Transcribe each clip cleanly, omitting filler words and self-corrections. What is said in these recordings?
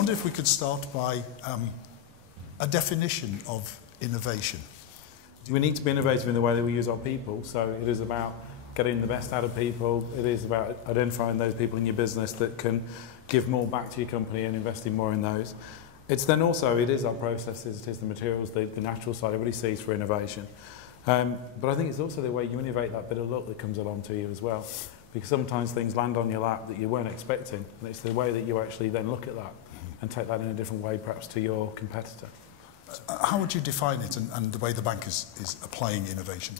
wonder if we could start by a definition of innovation. We need to be innovative in the way that we use our people, so it is about getting the best out of people. It is about identifying those people in your business that can give more back to your company and investing more in those. It's then also, it is our processes, it is the materials, the natural side everybody sees for innovation. But I think it's also the way you innovate that bit of luck that comes along to you as well. Because sometimes things land on your lap that you weren't expecting, and it's the way that you actually then look at that and take that in a different way perhaps to your competitor. How would you define it and the way the bank is applying innovation?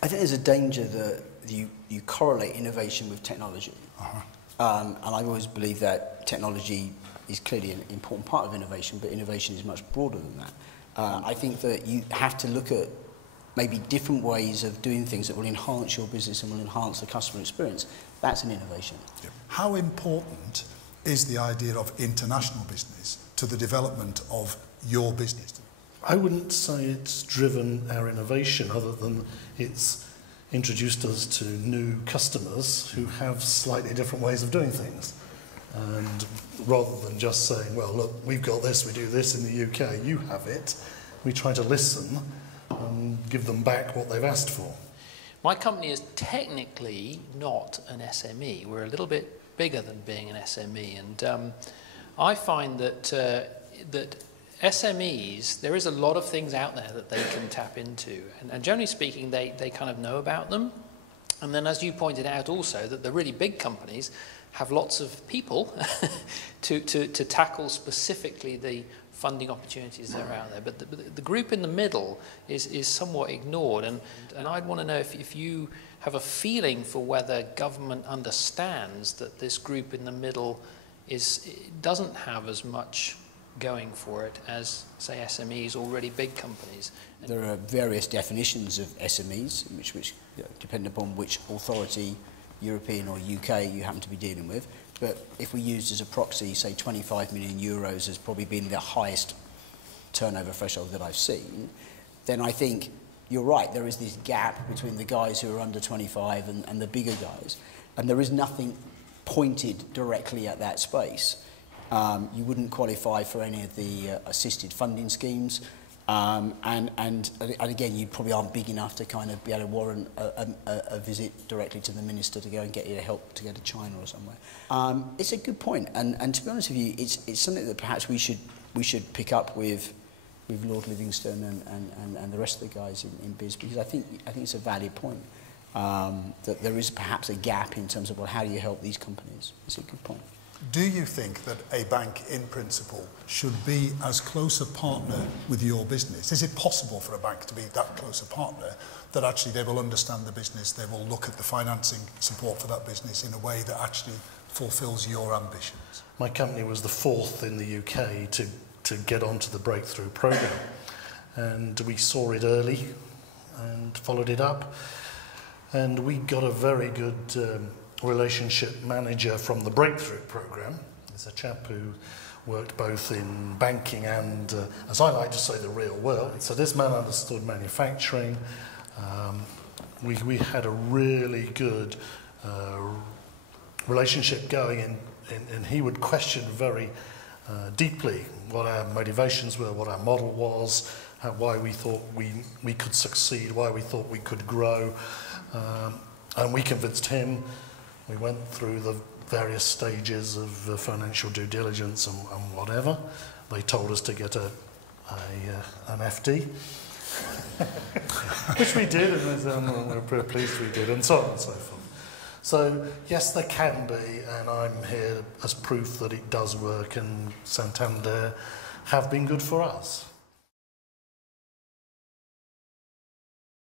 I think there's a danger that you correlate innovation with technology. And I've always believed that technology is clearly an important part of innovation, but innovation is much broader than that. I think that you have to look at maybe different ways of doing things that will enhance your business and will enhance the customer experience. That's an innovation. Yeah. How important is the idea of international business to the development of your business? I wouldn't say it's driven our innovation, other than it's introduced us to new customers who have slightly different ways of doing things. And rather than just saying, well, look, we've got this, we do this in the UK, you have it, we try to listen and give them back what they've asked for. My company is technically not an SME. We're a little bit bigger than being an SME. And I find that that SMEs, there is a lot of things out there that they can tap into. And generally speaking, they kind of know about them. And then as you pointed out also, that the really big companies have lots of people to tackle specifically the funding opportunities that are out there. But the group in the middle is somewhat ignored. And I'd want to know if you have a feeling for whether government understands that this group in the middle doesn't have as much going for it as, say, SMEs or really big companies. There are various definitions of SMEs, which depend upon which authority, European or UK, you happen to be dealing with. But if we used as a proxy, say 25 million euros has probably been the highest turnover threshold that I've seen, then I think you're right, there is this gap between the guys who are under 25 and the bigger guys. And there is nothing pointed directly at that space. You wouldn't qualify for any of the assisted funding schemes. And again, you probably aren't big enough to kind of be able to warrant a visit directly to the minister to go and get you help to go to China or somewhere. It's a good point, and to be honest with you, it's something that perhaps we should pick up with Lord Livingston and the rest of the guys in biz, because I think it's a valid point that there is perhaps a gap in terms of, well, how do you help these companies? It's a good point. Do you think that a bank, in principle, should be as close a partner with your business? Is it possible for a bank to be that close a partner that actually they will understand the business, they will look at the financing support for that business in a way that actually fulfills your ambitions? My company was the fourth in the UK to get onto the Breakthrough programme, and we saw it early and followed it up, and we got a very good relationship manager from the Breakthrough programme. There's a chap who worked both in banking and, as I like to say, the real world. So this man understood manufacturing. We had a really good relationship going, and he would question very deeply what our motivations were, what our model was, why we thought we could succeed, why we thought we could grow, and we convinced him. We went through the various stages of financial due diligence and whatever. They told us to get an FD, which we did, and we're pretty pleased we did, and so on and so forth. So, yes, there can be, and I'm here as proof that it does work, and Santander have been good for us.